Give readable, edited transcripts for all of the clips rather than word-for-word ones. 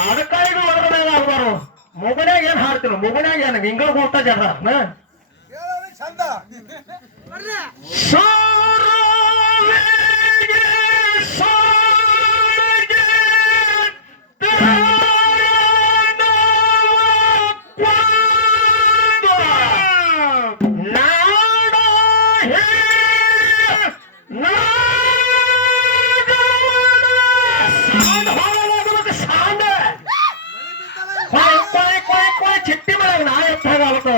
ಅದಕ್ಕಾಗಿ ಹೊರಗಡೆ ಆಗ್ಬಾರು ಮುಗನ್ಯಾಗ ಏನ್ ಹಾಡ್ತೀವಿ ಮುಗನ್ಯಾಗ ಏನ್ ಹಿಂಗ ಹೋಗ್ತಾ ಜನ ಚಂದ ಚಿಟ್ಟಿ ಮಾಡಕ್ ನಾ ಎತ್ತಾಗತ್ತ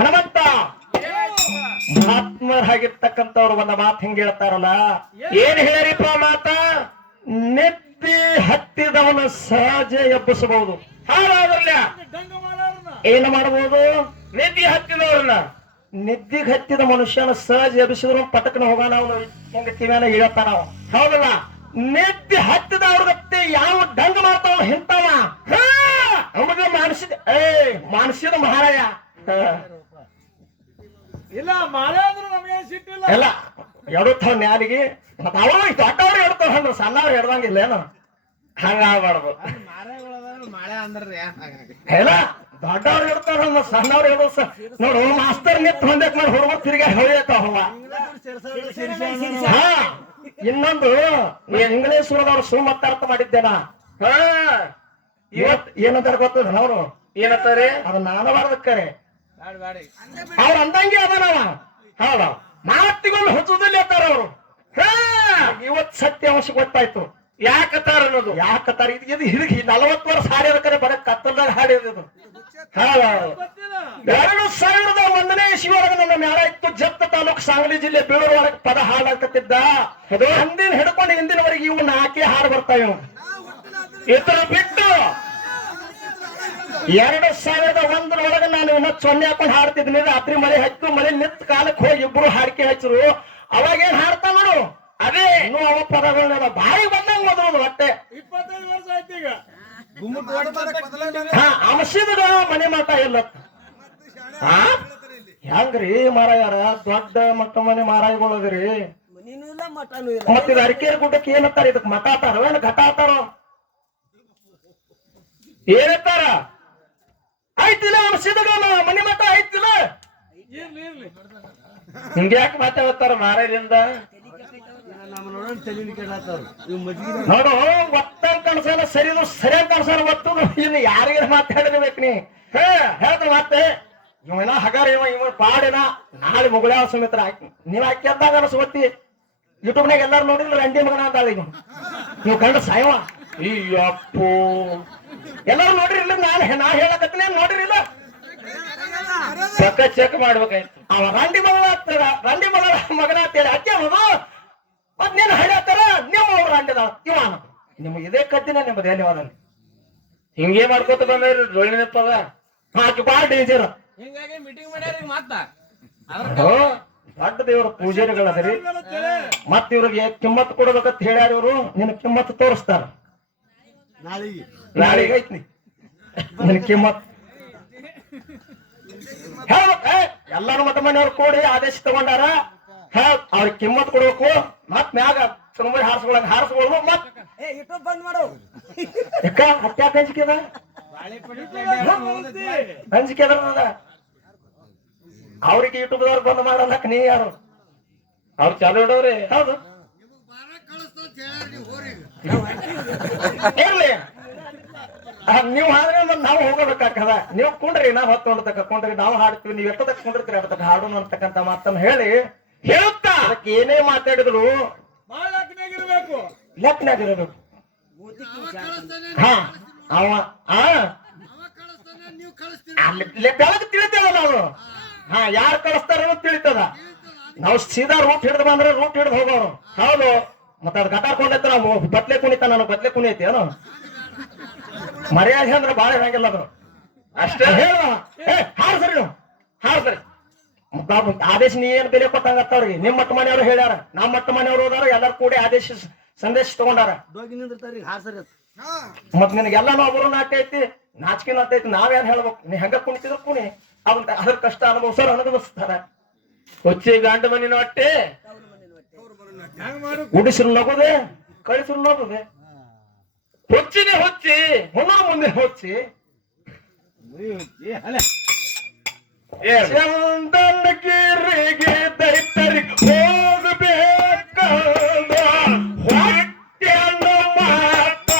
ಹನುಮಂತ ಮಹಾತ್ಮರಾಗಿರ್ತಕ್ಕಂಥವ್ರು ಒಂದು ಮಾತು ಹಿಂಗ ಹೇಳ್ತಾರಲ್ಲ, ಏನ್ ಹೇಳಿರಿಪ್ಪ ಮಾತ? ನೆತ್ತಿ ಹತ್ತಿದವನ ಸಹಜ ಎಬ್ಬಿಸಬಹುದು. ಹಾಗಾದ್ರಲ್ಲ ಏನು ಮಾಡಬಹುದು? ನಿದ್ದೆ ಹತ್ತಿದವ್ರನ್ನ, ನಿದ್ದಿಗೆ ಹತ್ತಿದ ಮನುಷ್ಯನ ಸಹಜ ಎಬ್ಬಿಸಿದ್ರು ಪಟಕನ ಹೋಗೋಣ, ಅವನು ಹೆಂಗ ಕಿವ್ಯಾನ ಇಳತ್ತಾನ. ಹೌದಲ್ಲ? ನಿದ್ದೆ ಹತ್ತಿದವ್ರಗತ್ತೆ ಯಾವ ದಂಗ ಮಾಡ್ತಾವ ಹಿಂತಾವ ನಮಗೆ ಮಾನಸಿದ ಮಾನಸಿದ ಮಹಾರಾಯ ಇಲ್ಲ ಮಾಲೆ ಅಂದ್ರೆ ನಮಗೆ ಸಿಟ್ಟಿಲ್ಲ. ಎಲ್ಲ ಎಡುತ್ತಾವ ನ್ಯಾಲಿಗೆ, ಮತ್ತ ಅವರು ದೊಡ್ಡವ್ರು ಎಡ್ತಾವ ಅಂದ್ರೆ ಸಣ್ಣವ್ರು ಎಡ್ದಂಗಿಲ್ಲ ಏನು? ಹಂಗ ಆಗ್ಬಾರ್ದು. ಮಾಳೆ ಅಂದ್ರೆ ಎಲ್ಲ ದೊಡ್ಡವ್ರು ಎಡ್ತಾರ ಸಣ್ಣವ್ರು ಎಡೋ ನೋಡು. ಮಾಸ್ತರ್ ನಿತ್ ಹೊಂದಕ್ ಮಾಡಿ ಹುಡುಗ ತಿರ್ಗಿ ಹೊಳಿಯತ್ತಾವ. ಹಾ, ಇನ್ನೊಂದು ಇಂಗ್ಲಿಷ್ ಅವ್ರು ಸುಮ್ಮತ್ತ ಅರ್ಥ ಮಾಡಿದ್ದೇನಾ? ಹಾ, ಇವತ್ ಏನಂತಾರ ಗೊತ್ತದ ಅವರು? ಏನಂತಾರೆ? ಅದು ನಾನು ಬಾರ್ದಕ್ಕರೆ ಅವ್ರು ಅಂದಂಗೆ ಅದನವ. ಹೌದ, ಮಾತಿಗೊಂದು ಹುಚ್ಚುದಲ್ಲಿ ಅತ್ತಾರ ಅವರು. ಇವತ್ ಸತ್ಯಾಂಶ ಗೊತ್ತಾಯ್ತು ಯಾಕತ್ತಾರ ಅನ್ನೋದು. ಯಾಕತ್ತಾರ ಇದು ಹಿಡಿಗಿ 40 ವರ್ಷ ಹಾಡ್ಯದ ಕರೆ ಬರ ಕತ್ತಲ್ದಾಗ ಹಾಡಿದ್ದು. 2001ನೇ ಇಸ್ವಿಯೊಳಗ ನನ್ನ ಮೇಳ ಇತ್ತು. ಜಪ್ತ ತಾಲೂಕು ಸಾಂಗ್ಲಿ ಜಿಲ್ಲೆ ಬೇಳೂರು ಒಳಗೆ ಪದ ಹಾಡಾಕತ್ತಿದ್ದ. ಅದು ಅಂದಿನ ಹಿಡ್ಕೊಂಡು ಇಂದಿನವರೆಗೆ ಇವು 4 ಹಾಡು ಬರ್ತಾವ. ಇತರ ಬಿಟ್ಟು 2001 ನಾನು ಇನ್ನ ಸೊನ್ನೆ ಹಾಕೊಂಡು ಹಾಡ್ತಿದ್ದೀನಿ. ರಾತ್ರಿ ಮಳೆ ಹಚ್ಚು, ಮಳೆ ನಿಂತ ಕಾಲಕ್ಕೆ ಹೋಗಿ ಇಬ್ರು ಹಾಡಿಕೆ ಹಚ್ಚರು. ಅವಾಗ ಏನ್ ಹಾಡ್ತಾ ನೋಡು, ಅದೇ ಇನ್ನೂ ಅವ ಪದಗಳನ್ನ ಬಾಯಿ ಬಂದಂಗ ಮೊದಲು ಹೊಟ್ಟೆ. 25 ವರ್ಷ ಆಯ್ತು ಈಗ. ಅಂಶದ ಮನೆ ಮಾಟ ಇಲ್ಲ. ಹೆಂಗ್ರಿ ಮಾರಾಯಾರ ದೊಡ್ಡ ಮಟ್ಟ ಮನೆ ಮಾರಾಯಗಳದ್ರಿ. ಮತ್ತ ಇದು ಅರಿಕೆರೆ ಗುಡ್ಡಕ್ಕೆ ಏನತ್ತಾರ? ಇದಕ್ ಮಠ ಆತಾರ ಏನ್ ಘಟ ಆತಾರ? ಏನತ್ತಾರ? ಆಯ್ತಿಲ್ಲ ಅಂಶದ ಮನೆ ಮಠ ಆಯ್ತಿಲ್ಲ. ಹಿಂಗ್ಯಾಕೆ ಮಾತಾಡ್ತಾರ ಮಾರಾಯರಿಂದ? ನೋಡು, ಒತ್ತಂಗ್ ಕಣಸಾಲ ಸರಿದು ಸರಿಯಾಗಿ ಕಣಸಾಲ ಒತ್ತು. ಇನ್ನು ಯಾರಿಗ ಮಾತಾಡಿರ್ಬೇಕು ನೀ? ಹೇಳ್ತ ಮತ್ತೆ ಇವನ ಹಗಾರ ಇವ ಪಾಡಿನ ನಾಳೆ ಮುಗುಳ್ಯಾವ ಸಮೇತ ನೀವ್ ಹಾಕಿದ್ದಾಗ ಅನಸ್ವತ್ತಿ. ಯೂಟ್ಯೂಬ್ನಾಗ ಎಲ್ಲಾರು ನೋಡಿದ್ರ ರಂಡಿ ಮಗನ ಅಂದಾಳ. ಈಗ ನೀವು ಕಂಡ ಸಾಯವ ಅಯ್ಯಪ್ಪು ಎಲ್ಲಾರು ನೋಡ್ರಿಲ್ಲ. ನಾ ಹೇಳಕತ್ತೀನಿ, ನೋಡಿರಿಲ್ಲ? ಚೆಕ್ ಮಾಡ್ಬೇಕಾಯ್ತು. ಅವ ರಂಡಿ ಮಗಳ ಮಗನ ಅಂತೇಳಿ ಅಜ್ಜ ಮಗು ಮತ್ ನೀನು ಹಳ್ಯಾತಾರ ನೀವು ಅವ್ರು ಅಂಡಿದ ಇವ ನಿಮ್ಗೆ ಇದೇ ಕದ್ದಿನ ನಿಮ್ಮದು ಎಲ್ಲಿವಾದಲ್ಲಿ ಹಿಂಗೇ ಮಾಡ್ಕೋತ ಬಂದ್ರಿ. ಡೊಳ್ಳಿನಪ್ಪದ ಹಾಕಿ ಬಾಳ ಡೇಂಜರ್. ಹಿಂಗಾಗಿ ಮೀಟಿಂಗ್ ಮಾಡ್ಯಾರ ಮತ್ತ ದೊಡ್ಡ ದೇವ್ರ ಪೂಜಾರಿಗಳದ್ರಿ. ಮತ್ ಇವ್ರಿಗೆ ಕಿಮ್ಮತ್ ಕೊಡ್ಬೇಕಂತ ಹೇಳ್ಯಾರ ಇವ್ರು. ನಿನ್ ಕಿಮ್ಮತ್ ತೋರಿಸ್ತಾರ ನಾಳೆಗೆ ಐತ್ನಿ ನಿನ್ ಕಿಮ್ಮತ್ ಹೇಳ್ಬೇಕ. ಎಲ್ಲಾರು ಮತ ಮನೆಯವ್ರು ಕೂಡಿ ಆದೇಶ ತಗೊಂಡಾರ. ಅವ್ರಿಗೆ ಕಿಮ್ಮತ್ ಕೊಡ್ಬೇಕು. ಮತ್ ಮ್ಯಾಗ ಸುಮ್ಮನೆ ಹಾರಿಸ್ಕೊಳ್ಳೋದು. ಮತ್ ಬಂದ್ ಮಾಡು ಹತ್ಯಾಕ ಅಂಜಿಕೆ ಅದ, ಅಂಜಿಕೆ ಅದ. ಅವ್ರಿಗೆ ಯೂಟ್ಯೂಬ್ದವ್ರು ಬಂದ್ ಮಾಡಲ್ಲಕ್ ನೀ ಯಾರು? ಅವ್ರು ಚಾಲು ಇಡೋರಿ. ಹೌದು ಇರ್ಲಿ, ನೀವು ಹಾಡ್ರೆ ನಾವು ಹೋಗೋದಕ್ಕಾಗದ. ನೀವು ಕುಂಡ್ರಿ, ನಾವು ಹೊತ್ತೊಂಡತಕ್ಕ ಕುಂಡ್ರಿ, ನಾವು ಹಾಡ್ತೀವಿ. ನೀವ್ ಎಷ್ಟೊತ್ತಕ್ಕ ಕುಂಡಿರ್ತೀರಿ ಅದಕ್ಕೆ ಹಾಡೋಣ ಅಂತಕ್ಕಂಥ ಮಾತನ್ನ ಹೇಳಿ ಹೇಳುತ್ತಾ ಅದಕ್ಕೆ ಏನೇ ಮಾತಾಡಿದ್ರು ಲೆಕ್ಕನಾಗಿರ್ಬೇಕು. ಹಾ ಅವ ಅಲ್ಲಿ ಬೆಳಗ್ಗೆ ತಿಳಿತದ ನಾವು. ಹಾ, ಯಾರು ಕಳಿಸ್ತಾರ ತಿಳಿತದ. ನಾವು ಸೀದಾ ರೂಟ್ ಹಿಡಿದು ಬಂದ್ರೆ ರೂಟ್ ಹಿಡಿದು ಹೋಗೋರು. ಹೌದು, ಮತ್ತ ಅದ್ ಗಟಾರ್ ಕೊಂಡೈತೆ. ನಾವು ಬದ್ಲೆ ಕುಣಿತ, ನಾನು ಬದ್ಲೆ ಕುಣಿಯತಿ ಏನೋ ಮರ್ಯಾದೆ ಅಂದ್ರೆ ಬಾಳ ಇರಂಗಿಲ್ಲ ಅದು. ಅಷ್ಟೇ ಹೇಳ. ಹಾರ್ ಸರಿ, ಹಾರ್ ಸರಿ. ಆದೇಶ ನೀ ಏನ್ ಬೆಲೆ ಕೊಟ್ಟಂಗತ್ತ ಅವ್ರಿಗೆ. ನಿಮ್ ಮಟ್ಟ ಮನೆಯವರು ಹೇಳ್ಯಾರ, ನಮ್ಮ ಮಟ್ಟ ಮನೆಯವರು ಹೋದಾರ, ಎಲ್ಲಾರು ಕೂಡಿ ಆದೇಶ ಸಂದೇಶ ತಗೊಂಡಾರ. ಮತ್ ನಿನಗೆಲ್ಲ ನಾವು ಬರೋ ನಾಟ್ಯ ಐತಿ, ನಾಚಿಕೆ ನಾಟ್ಯ ಐತಿ. ನಾವೇನ್ ಹೇಳ್ಬೇಕು? ನೀ ಹೆಂಗ ಕುಣಿತಿದ್ರು ಕುಣಿ, ಅದ್ರ ಕಷ್ಟ ಅನುಭವಿಸೋರು ಅನುಭವಿಸ್ತಾರ. ಕೊಚ್ಚಿ ಗಂಡ ಮನಿನ ಹೊಟ್ಟೆ ಉಡಿಸಿರು ನಗುದೆ, ಕಳಿಸಿರು ನಗುದೆ. ಹೊಚ್ಚಿನೇ ಹೊಚ್ಚಿ ಹೊನ್ನೂರು ಮುಂದೆ ಹೊಚ್ಚಿ ಚಂದನ ಗಿರಿಗೆ ದೈತರಿ ಹೋಗಬೇಕಂದ ಹೊಟ್ಟೆನ ಮಾತ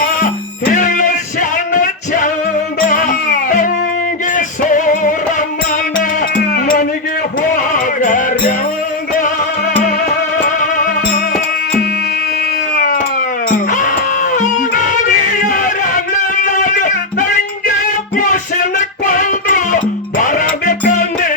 ತಿಳಿಸಣ ಚಂದ ತಂಗಿ ಸೋರಮ್ಮನ ಮನೆಗೆ ಹೋಗರಂಗ ತಂಗಿ ಪೋಷಣ ಕೊಂಡು ಬರಬೇಕಂದೇ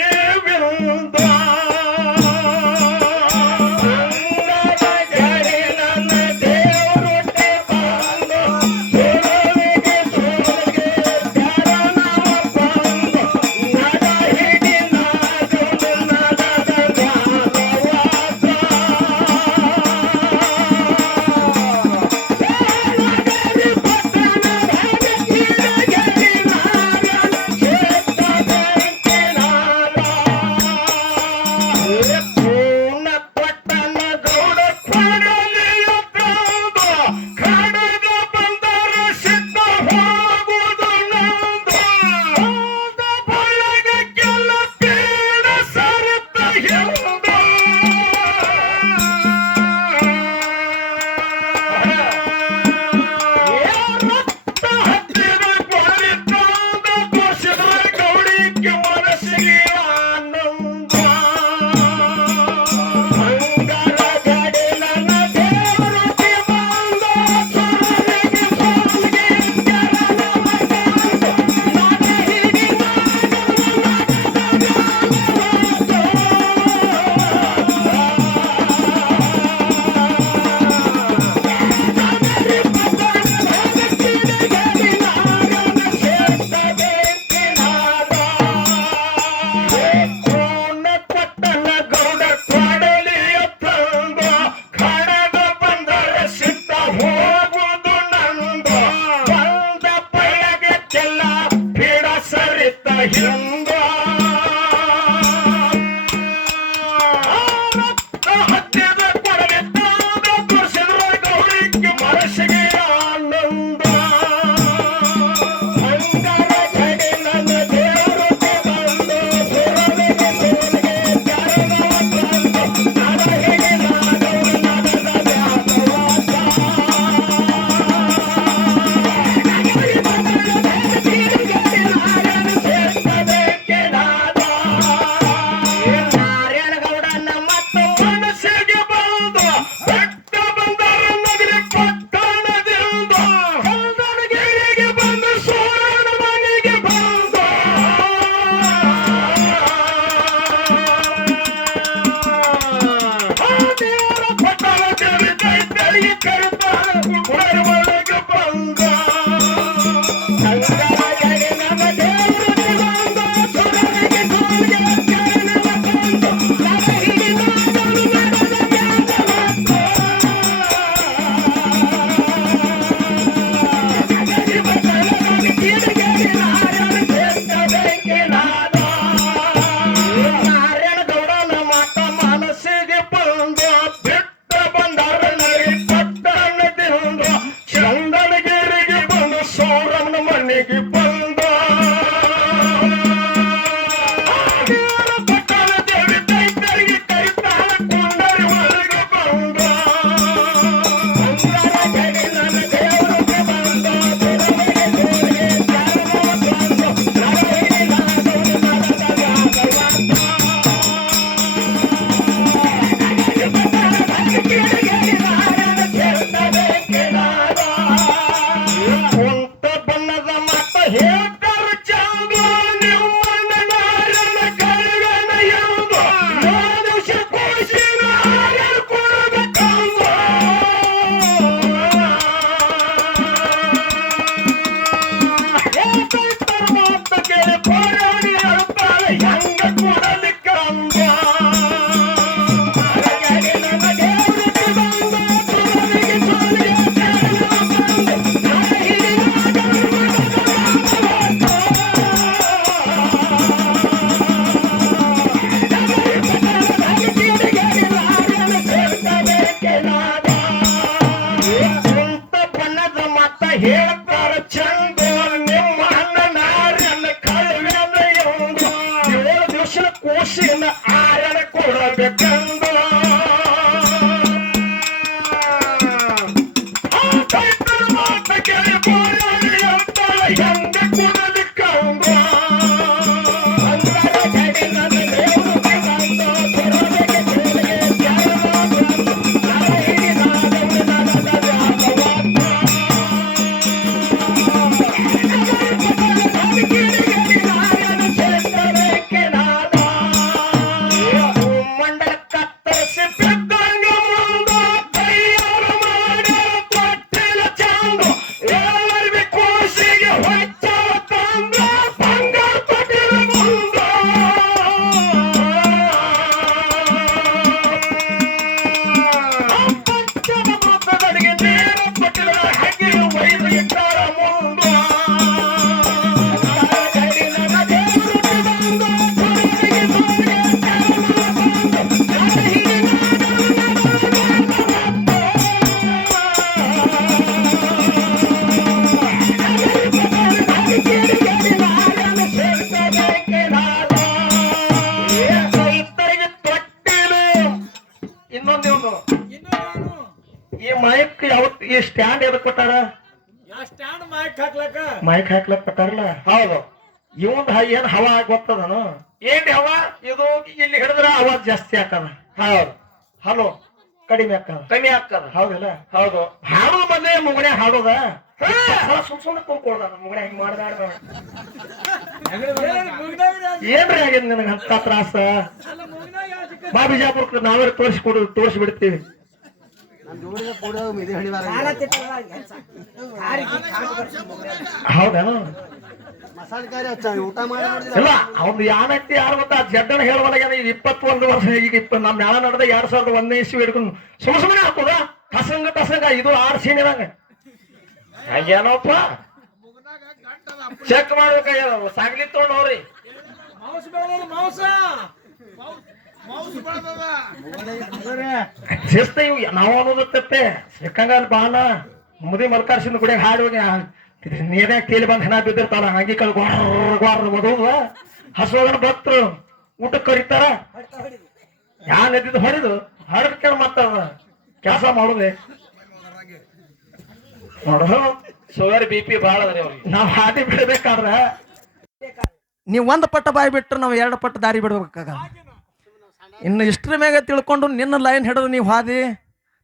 ಕಂದ ಮಾತ ಕೇಳಿ ಬೋರಾಡಿ ಅಂತ ಹೆಂಗ ಕುಣಲಿ ಕಂದ ಈ ಸ್ಟ್ಯಾಂಡ್ ಎದಕ್ ಕೊಟ್ಟಾರ ಮೈಕ್ ಹಾಕ್ಲಕ್ ಕೊಟ್ಟಾರಲ್ಲ ಹೌದು ಇವಂದ್ ಏನ್ ಹವಾ ಗೊತ್ತದನು ಏನ್ ಹವಾ ಇದು ಇಲ್ಲಿ ಹಿಡಿದ್ರ ಆವಾಜ್ ಜಾಸ್ತಿ ಹಾಕದ ಹೌದು ಹಲೋ ಕಡಿಮೆ ಹಾಕದ ಹೌದಿಲ್ಲ ಹೌದು ಹಾಡೋದ್ ಬಂದೆ ಮುಗಣೆ ಹಾಡೋದ ಸುಮ್ನೆ ಕುಂಕೋದ ಮುಗಣೆ ಹಿಂಗ್ ಮಾಡ್ದಾಡ ಏನ್ರಿ ಆಗ್ಯದ ನಿನಗ ಅಂತ ತ್ರಾಸ ಬಾ ಬಿಜಾಪುರಕ್ಕೆ ನಾವೇ ತೋರಿಸಿ ಬಿಡ್ತೀವಿ ಹೌದೇನು ಇಲ್ಲ ಅವ್ದು ಯಾನೈತಿ ಯಾರು ಗೊತ್ತಾ ಜಡ್ಡನ ಹೇಳುವಾಗ 21 ವರ್ಷ ಈಗ ನಮ್ ಮ್ಯಾಲ ನಡೆದ 2001 ಇಸ್ವಿ ಹಿಡ್ಕೊಂಡು ಸುಮ್ಮನೆ ಹಾಕೋದ ಟಸಂಗ ಇದು 6 ಸೀನ್ ಇರಂಗ ಹಂಗೇನೋಪ್ಪ ಚೆಕ್ ಮಾಡ್ಬೇಕಾಗ್ಯದ ಸಾಗ್ಲಿ ತಗೊಂಡವ್ರಿ ಶಿಸ್ತ ಇವ್ ನಾವು ಅನ್ನೋದತ್ತೆ ಸಿಕ್ಕಂಗ ಬಾನ ಮುದಿ ಮಲ್ಕಾರ್ಸಿಂದ ಗುಡಿಯಾಗ ಹಾಡುವಾಗ ನೀರೇ ಕೇಳಿ ಬಂದ್ ಹೆಣ ಬಿದ್ದಿರ್ತಾರ ಹಂಗಿ ಕಲ್ ಓದೋದು ಹಸುವನ ಭಕ್ತರು ಊಟಕ್ಕೆ ಕರೀತಾರ ಯಾ ನದಿದ್ದು ಹೊಡಿದು ಹರಡ್ಕೊಂಡು ಮಾತಾಡ ಕೆಲಸ ಮಾಡುದೇ ನೋಡು ಶುಗರ್ BP ಬಾಳ ಅದ್ರಿ ಅವ್ರಿಗೆ ನಾವ್ ಹಾದಿ ಬಿಡ್ಬೇಕಾದ್ರ ನೀವ್ ಒಂದ್ ಪಟ್ಟ ಬಾಯಿ ಬಿಟ್ರೆ ನಾವು 2 ಪಟ್ಟ ದಾರಿ ಬಿಡ್ಬೇಕಾಗ ಇನ್ನು ಇಷ್ಟ್ರ ಮ್ಯಾಗ ತಿಳ್ಕೊಂಡು ನಿನ್ನ ಲೈನ್ ಹಿಡಿದು ನೀವು ಹಾದಿ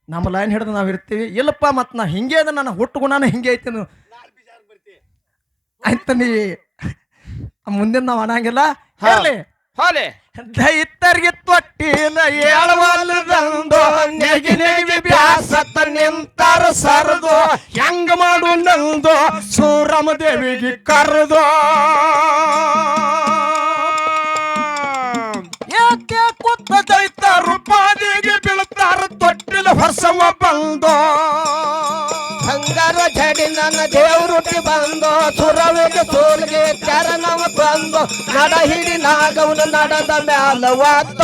ನಮ್ಮ ಲೈನ್ ಹಿಡಿದು ನಾವ್ ಇರ್ತೀವಿ ಇಲ್ಲಪ್ಪ ಮತ್ ನಾ ಹಿಂಗೆ ಅದ ನನ್ನ ಹುಟ್ಟು ಗುಣನ ಹಿಂಗೆ ಐತಿ ಆಯ್ತ ನೀ ಮುಂದಿನ ನಾವ್ ಅನ್ನಂಗಿಲ್ಲ ಹೇಳಿ ದೈತರಿಗೆ ತೊಟ್ಟಿನ ಏಳವಲ್ಲದಂದು ನೆಗಿ ಬ್ಯಾಸತ್ತ ನಿಂತಾರ ಸರದು ಹೆಂಗ ಮಾಡು ನಂದು ಸೂರಮ ದೇವಿಗೆ ಕರೆದು ಯಾಕೆ ಕೂತ ದೈತರು ಪಾದಿಗೆ ಬೀಳ್ತಾರ ತೊಟ್ಟಿಲ ಹೊಸವ ಬಂದು ಬಂಗಾರ ಜಡಿ ನನ್ನ ದೇವ್ರುಟ್ಟಿ ಬಂದು ಸುರವಿಗೆ ಸೋಲ್ಗೆ ಚರಣವ ಬಂದು ನಡ ಹಿಡಿ ನಾಗವನ ನಡದ ಮ್ಯಾಲವಾತ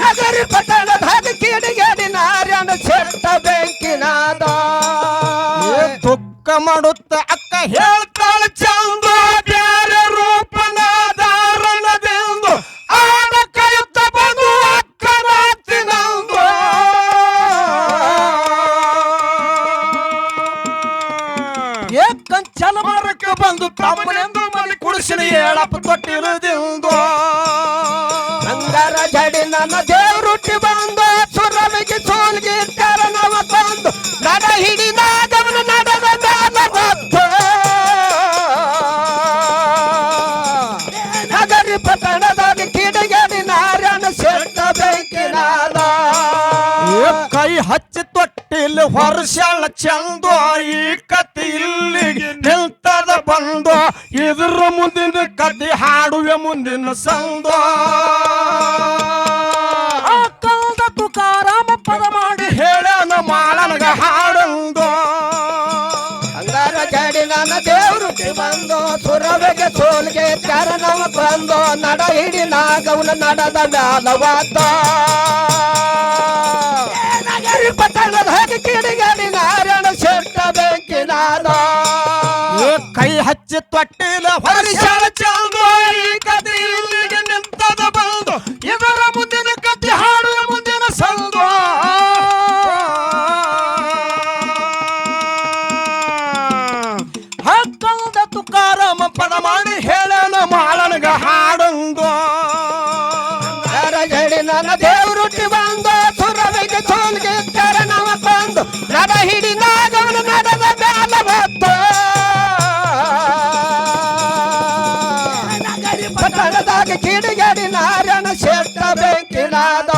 ನಗರಿ ಪಟ್ಟಣದ ಕಿಡಿಗೇಡಿ ನಾರ್ಯನ ಸೆಟ್ಟ ಬೆಂಕಿನಾದ ದುಃಖ ಮಾಡುತ್ತ ಅಕ್ಕ ಹೇಳ್ತಾಳ ಚಂದ ಬ್ಯಾರೆ ರೂಪನಾದಾರಣದೆಂದು ಆಡ ಕಯುತ್ತ ಬಂದು ಅಕ್ಕ ಮಾತಿನಂದು ಕಂಚಲ ಮಾರಕ್ಕೆ ಬಂದು ತಮ್ಮನೆಂದು ಮನೆ ಕುಡಿಸಿನ ಏಳಪ್ಪ ತೊಟ್ಟಿರುವುದೆಂದು ಬಂಗಾರ ಜಡಿ ನನ್ನ ದೇವ್ರುಟ್ಟಿ ಬಂದು ಸುರವಿಗೆ ಸೋಲ್ಗೆ ಚರಣವ ಬಂದು ನಡ ಹಿಡಿ ನಾಗವನ ನಡದ ಮ್ಯಾಲ ಹೊತ್ತು ನಗರಿ ಪಟ್ಟಣದಾಗ ಕಿಡಿಗೇಡಿ ನಾರ್ಯನ ಸೆಟ್ಟ ಬೆಂಕಿನಾದ ಕೈ ಹಚ್ಚಿ ತೊಟ್ಟಿಲ್ ವರ್ಷಳ ಚಂದು ಈ ಕತಿ ಇಲ್ಲಿಗೆ ನಿಲ್ತದ ಬಂದು ಇದ್ರ ಮುಂದಿನ ಕತಿ ಹಾಡುವೆ ಮುಂದಿನ ಸಂದು ಆ ಕಲ್ದ ತುಕಾರಾಮ ಪದ ಮಾಡಿ ಹೇಳನ ಮಾಳನಗ ಹಾಡಂದು ಬಂಗಾರ ಜಡಿ ನನ್ನ ದೇವ್ರುಟ್ಟಿ ಬಂದು ಸುರವಿಗೆ ಸೋಲ್ಗೆ ಚರಣವ ಬಂದು ನಡ ಹಿಡಿ ನಾಗವನ ನಡದ ಮ್ಯಾಲವಾತ ನಗರಿ ಪಟ್ಟಣದ ಹಾಗೆ ಕಿಡಿಗೇಡಿ ನಾರಾಯಣ ಸೆಟ್ಟ ಬೆಂಕಿನಾದ ಕೈ ಹಚ್ಚಿ ತೊಟ್ಟಿಲ ವರ್ಷಳ ಚಂದು ಈ ಕತಿ ಇಲ್ಲಿಗೆ ನಿಂತದ ಬಂದು ಕಲ್ದ ತುಕಾರಾಮ ಪದ ಮಾಡಿ ಹೇಳನ ಮಾಳನಗ ಹಾಡೊಂದು ಜಡಿ ನನ್ನ ದೇವರುಟ್ಟಿ ಬಂದು ಸುರವಿಗೆ ಸೋಲ್ಗೆ ಚರಣವ ತಂದು ನಡ ಹಿಡಿ ನಾಗವನ ನಡೆದ ಬ್ಯಾಲ ಬತ್ತು ಪಟ್ಟಣದಾಗ ಕಿಡಿಗಡಿ ನಾರಾಯಣ ಶೆಟ್ಟ ಬೆಂಕಿನಾದ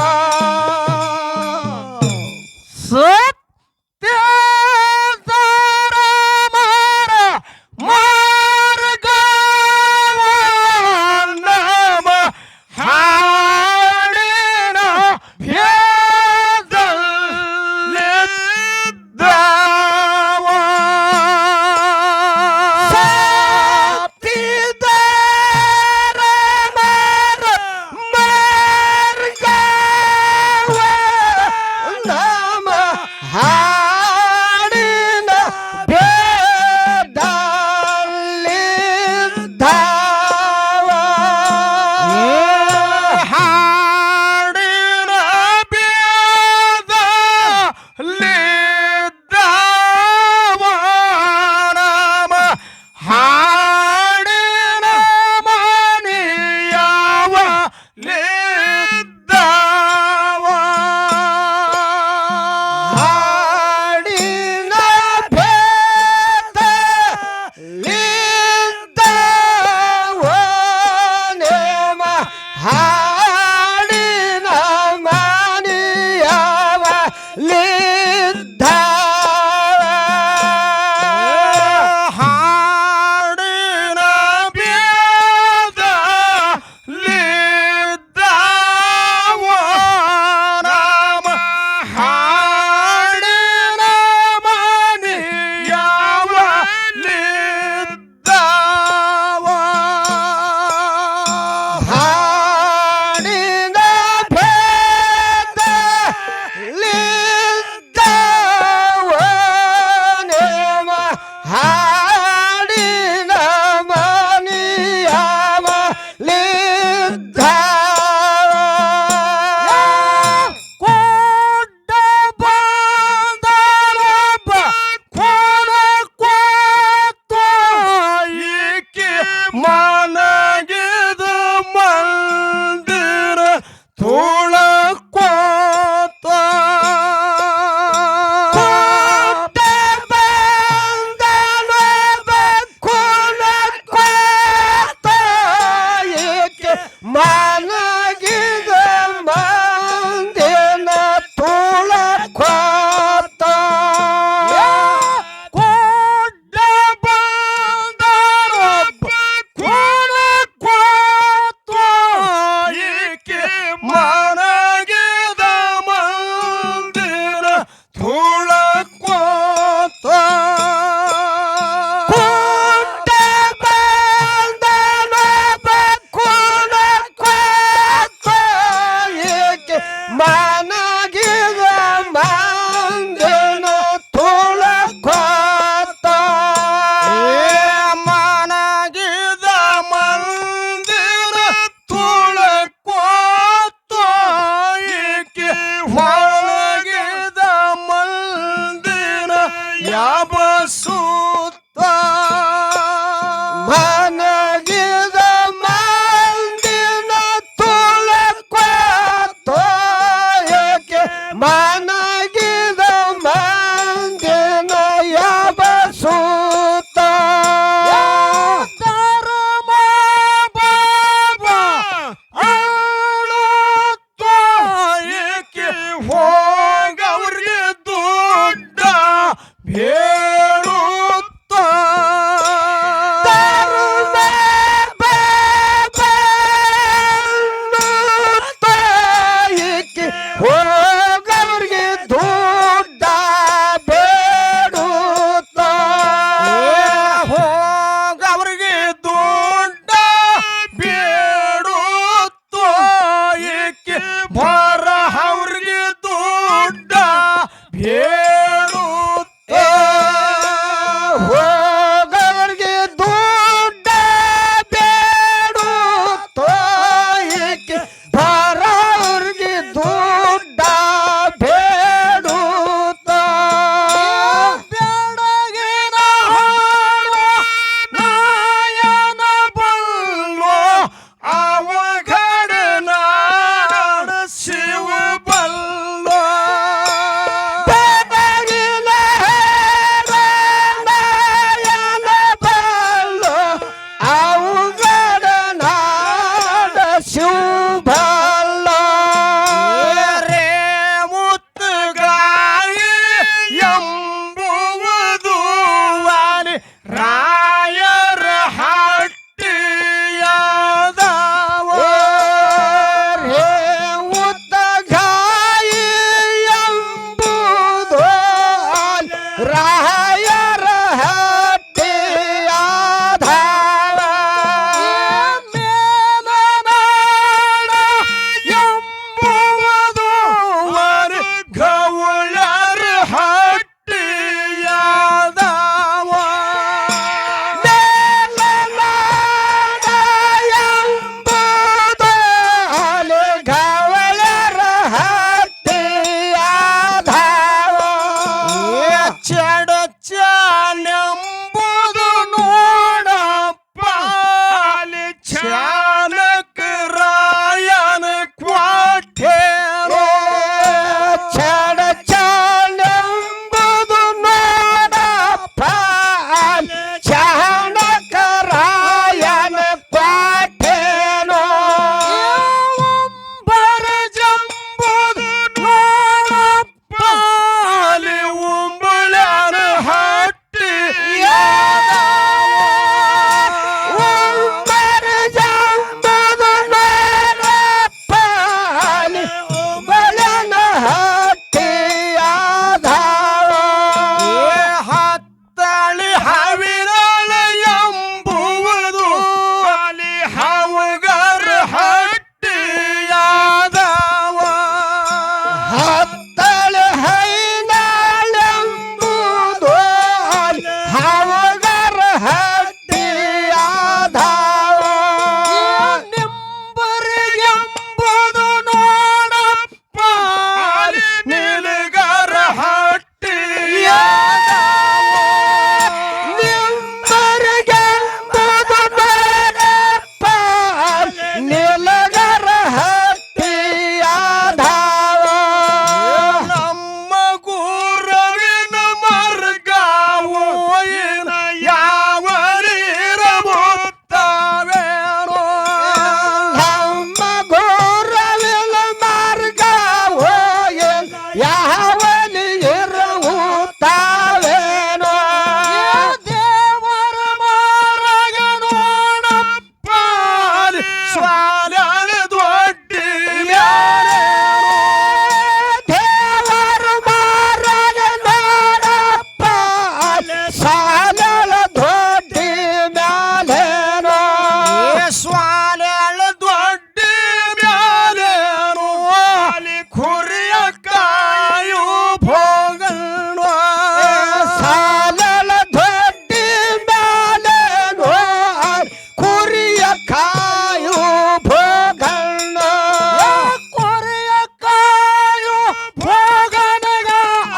ಬೇಡುತ್ತ ಸ್ವಾಲ್ಯಾಳ ದೊಡ್ಡಿ ಮ್ಯಾಲೇನೋ ದೇವರು ಮಾರನ ನೋಡಪ್ಪ ಸಾಲಳ ದೊಡ್ಡಿ ಮ್ಯಾಲೇನೋ ಸ್ವಾಲ್ಯಾಳ ದೊಡ್ಡಿ ಮ್ಯಾಲೇನೋ ಅಲ್ಲಿ ಕುರಿಯ ಕಾಯು ಭೋಗಣ್ಣ ಸಾಲಳ ದೊಡ್ಡಿ ಮ್ಯಾಲೇನೋ ಕುರಿಯ ಕಾಯು ಭೋಗಣ್ಣ ಕುರಿಯ ಕಾಯು ಭೋಗನಗ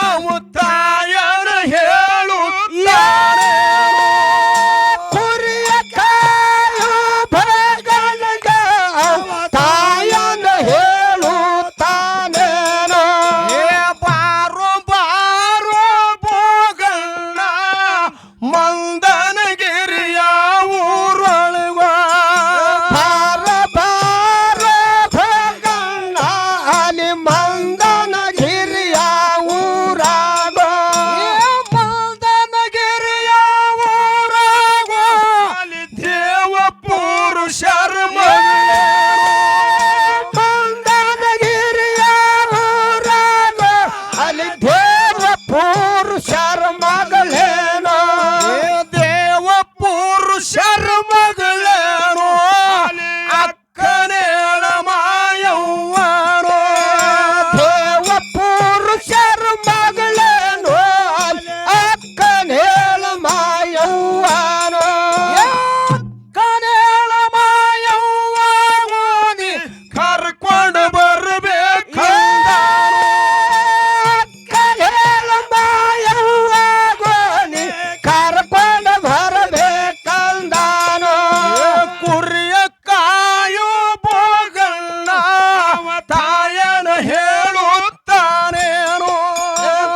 ಅವು ತಾಯನ ಹೇಳುತ್ತಾನೆ ಕುರಿಯ ಕಾಯು ಭೋಗನಗ ತಾಯನ ಹೇಳುತ್ತಾನೇನೋ ಬಾರೋ ಬಾರೋ ಭೋಗಣ್ಣ ಮಂದನಗಿರಿಯ ಊರೊಳಗ ಬಾರ ಬಾರ ಭೋಗಣ್ಣ ಅಲ್ಲಿ ಮಂದನಗಿರಿಯ ಊರಾಗ ಮಂದನಗಿರಿಯ ಊರಾಗ ಅಲ್ಲಿ ದೇವ ಪುರುಷರ ಮಂದನಗಿರಿಯ ಊರಾಗ ಅಲ್ಲಿ ದೇವ ಪುರುಷರ ಮಗಳೇನೋ ದೇವ ಪುರುಷರ ಮಗಳೇನೋ ಅಕ್ಕನೇಳ ಮಾಯವ್ವನೋ ದೇವ ಪುರುಷರ ಮಗಳೇನೋ ಅಕ್ಕನೇಳ ಮಾಯವ್ವನೋ ಕನೇಳ ಮಾಯವ್ವನಿ ಕರ್ಕೊಂಡು ಬರ್ಬೇಕಂದ ಅಕ್ಕನೇಳ ಮಾಯವ್ವನಿ ಕರ್ಕೊಂಡು ಬರಬೇಕಂದಾನೋ ಕುರಿಯ ಕಾಯೋ ಭೋಗಣ್ಣ ತಾಯನ ಹೇಳುತ್ತಾನೇನೋ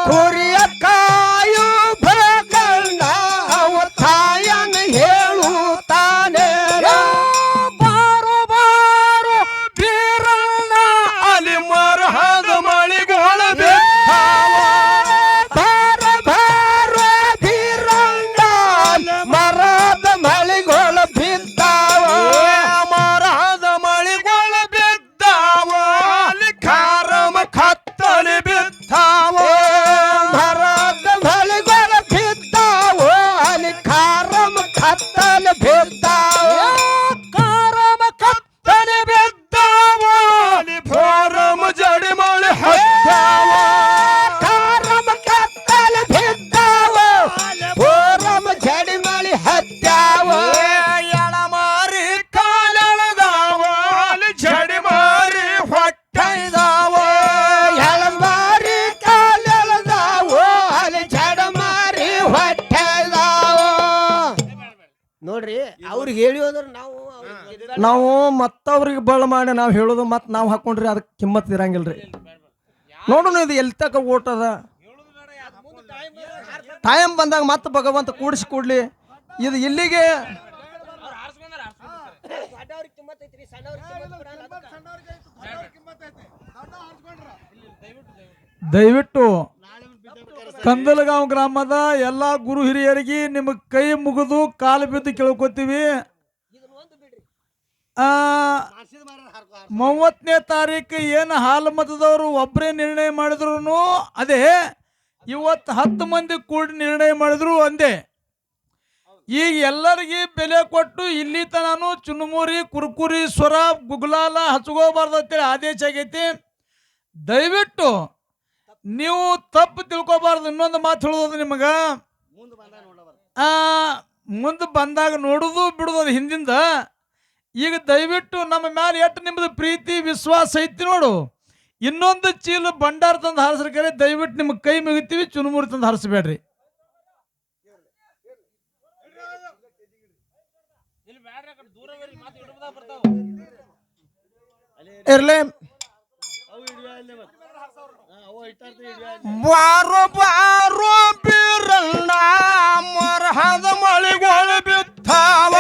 ಕುರಿಯ ಕಾಯು ಭೋಗಣ್ಣ ಅವ ತಾಯನ ಹೇಳುತ್ತಾನೇನೋ ಬಾರೋ ಬಾರೋ ಬೀರಣ್ಣ ಅಲ್ಲಿ ಮರಹದ ಮಳಿಗಳ ಬಿದ್ದಾವ ಬಾರ ಬಾರ ಬೀರಣ್ಣ ಮರದ ಮಳಿಗೊಳ ಬಿದ್ದಾವ ಮರಹದ ಮಳಿಗಳ ಬಿದ್ದಾವ ಅಲ್ಲಿ ಕಾರಮ ಕತ್ತಲಿ ಬಿದ್ದಾವ ಮರದ ಮಳಿಗೊಳ ಬಿದ್ದಾವ ಅಲ್ಲಿ ಕಾರಮ ಕತ್ತಲ ಬಿದ್ದಾವ ಕಾರಮ ಕತ್ತಲಿ ಬಿದ್ದಾವ ಅಲ್ಲಿ ಫೋರಮ ಜಡಿ ಮಳೆ ಹತ್ತಾವ ಕಾರಮ ಕತ್ತಲ ಬಿದ್ದಾವ ಪೂರಮ ಜಡಿ ಮಳಿ ಹತ್ಯಾವ ಎಳಮಾರಿ ಕಾಲೆಳೆದಾವ ಅಲ್ಲಿ ಜಡಿ ಮಾರಿ ಹೊಟ್ಟೈದಾವ ಎಳಮಾರಿ ಕಾಲೆಳೆದಾವ ಅಲ್ಲಿ ಜಡ ಮಾರಿ ಹೊಟ್ಟೆದಾವ ನೋಡ್ರಿ ಅವ್ರಿಗೆ ಹೇಳಿ ಹೋದ್ರ ನಾವು ಮತ್ತವ್ರಿಗೆ ಬಳ ಮಾಡಿ ನಾವು ಹೇಳೋದು ಮತ್ತೆ ನಾವು ಹಾಕೊಂಡ್ರಿ ಅದಕ್ಕೆ ಕಿಮ್ಮತ್ ಇರಂಗಿಲ್ರಿ ನೋಡೋಣ ಇದು ಎಲ್ಲಿ ತಕ ಓಟದ ಟೈಮ್ ಬಂದಾಗ ಮತ್ತೆ ಭಗವಂತ ಕೂಡಿಸಿ ಕೊಡ್ಲಿ ಇದು ಇಲ್ಲಿಗೆ ದಯವಿಟ್ಟು ಕಂದಲಗಾಂವ್ ಗ್ರಾಮದ ಎಲ್ಲ ಗುರು ಹಿರಿಯರಿಗೆ ನಿಮಗೆ ಕೈ ಮುಗಿದು ಕಾಲು ಬಿದ್ದು ಕೇಳ್ಕೊತೀವಿ 30ನೇ ತಾರೀಕು ಏನು ಹಾಲು ಮತದವರು ಒಬ್ಬರೇ ನಿರ್ಣಯ ಮಾಡಿದ್ರು ಅದೇ ಇವತ್ತು 10 ಮಂದಿ ಕೂಡಿ ನಿರ್ಣಯ ಮಾಡಿದ್ರು ಒಂದೇ ಈಗ ಎಲ್ಲರಿಗೆ ಬೆಲೆ ಕೊಟ್ಟು ಇಲ್ಲಿ ತನಾನು ಚುನುಮುರಿ ಕುರ್ಕುರಿ ಸ್ವರ ಗುಗ್ಲಾಲ ಹಚ್ಕೋಬಾರ್ದು ಅಂತೇಳಿ ಆದೇಶ ಆಗೈತಿ ದಯವಿಟ್ಟು ನೀವು ತಪ್ಪು ತಿಳ್ಕೊಬಾರ್ದು ಇನ್ನೊಂದು ಮಾತು ಹೇಳೋದು ನಿಮಗೆ ಮುಂದೆ ಬಂದಾಗ ನೋಡುದು ಬಿಡುದು ಅದು ಹಿಂದಿಂದ ಈಗ ದಯವಿಟ್ಟು ನಮ್ಮ ಮ್ಯಾಲೆ ಎಷ್ಟು ನಿಮ್ಮದು ಪ್ರೀತಿ ವಿಶ್ವಾಸ ಐತಿ ನೋಡು ಇನ್ನೊಂದು ಚೀಲ ಭಂಡಾರ ತಂದು ಹಾರಿಸ್ರಿ ದಯವಿಟ್ಟು ನಿಮಗೆ ಕೈ ಮುಗಿತೀವಿ ಚುನುಮುರಿ ತಂದು ಹಾರಿಸ್ಬೇಡ್ರಿ ಇರ್ಲಿ ಬಾರೋ ಬಾರೋ ಬೀರಣ್ಣ ಮರಹದ ಮಳಿಗಳು ಬಿತ್ತಾವ